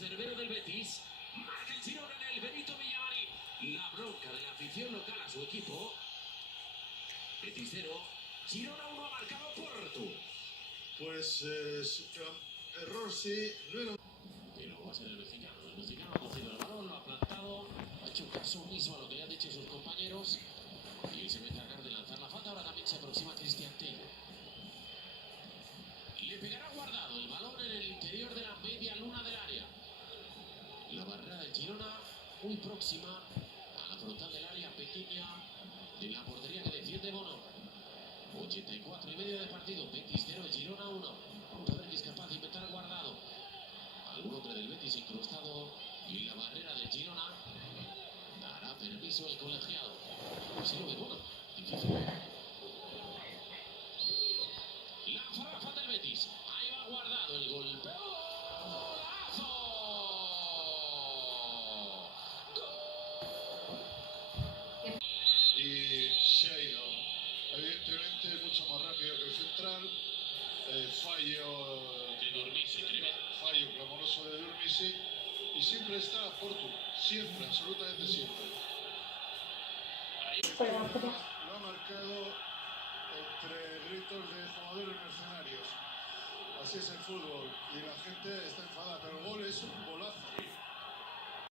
cancerbero del Betis. Marca el Girona en el Benito Villamarín. La bronca de la afición local a su equipo. Betis 0, Girona 1 ha marcado Portu. Pues error sí, no era... Pero va a ser el mexicano. El mexicano ha cogido el balón, lo ha plantado, ha hecho caso omiso a lo que le han dicho sus compañeros. Y él se va a encargar de lanzar la falta. Ahora también se aproxima Cristian Tello. Le pegará Guardado el balón en el interior de la media luna del área. La barrera del Girona muy próxima a la frontal del área pequeña de la portería que defiende Bono. 84 y medio de partido. Betis 0, Girona 1. Vamos a ver que es capaz de inventar Guardado. Algún hombre del Betis incrustado y la barrera del Girona. Dará permiso el colegiado. Así lo ve Bono. Difícil. Lanzará la falta del Betis. Ahí va Guardado. El golpeo. ¡Golazo! Y se ha ido. Evidentemente mucho más rápido que el central. Fallo De Durmisi, tremendo. Fallo clamoroso de Durmisi. Y siempre está Portu. Siempre, absolutamente siempre. Lo ha marcado entre gritos de jugadores mercenarios. Así es el fútbol. Y la gente está enfadada. Pero el gol es un golazo.